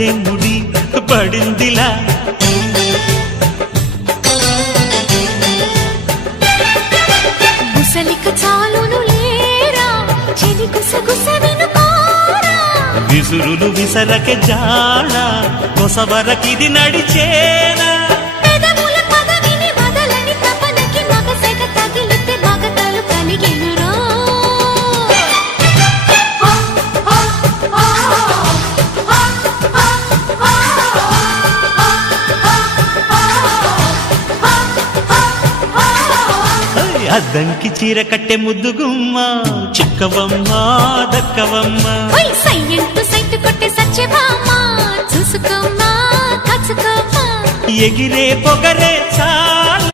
భలే ముడి పడిందిలా గుసలిక చాలును లేరా చెలి గుసగుస వినుకోరా విసురులు విసరకే జాడ కొసవరకిది నడిచేనా పెదముల పదవిని వదలని తపనకి మగసెగ తగిలితే మగతలు కలిగెనురా అద్దంకి చీర కట్టె ముద్దుగుమ్మ చిక్కవమ్మ దక్కవమ్మ సయ్యంటూ సైతు కొట్టే సత్యభామ చూసుకోమ్మా కాచుకోమ్మా ఎగిరే పొగరే చా